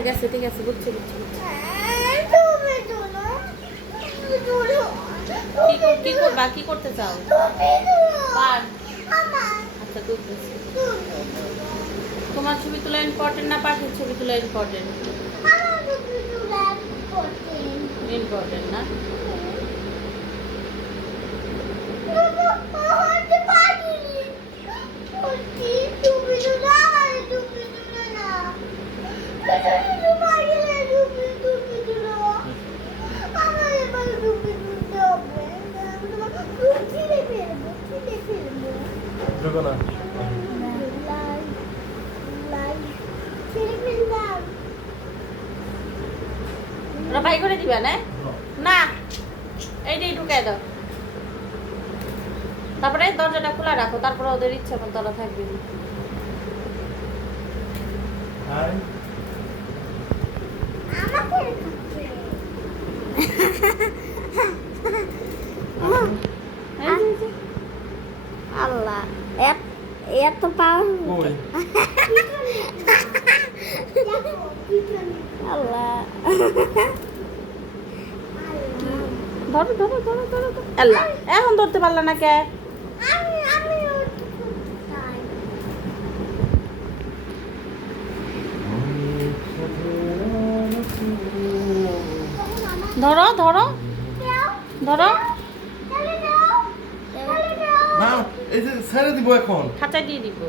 ঠিক আছে বুঝছি বুঝছি কি করবা কি করতে চাও কার আচ্ছা করতেছি তোমার ছবি তোলা ইম্পর্টেন্ট না পাখির ছবি তোলা ইম্পর্টেন্ট ইম্পর্টেন্ট না ওরা বাই করে দিবা না না এইটাই ঢুকাই দাও তারপরে দরজাটা খোলা রাখো তারপরে ওদের ইচ্ছা মতো ওরা থাকবে আল্লাহ এত পাওয়া আল্লাহ ধরো ধরো ধরো ধরো আল্লাহ এখন ধরতে পারলা না কে ধরো ধরো ধরো না এই যে ছেড়ে দিব এখন খাঁচা দিয়ে দিব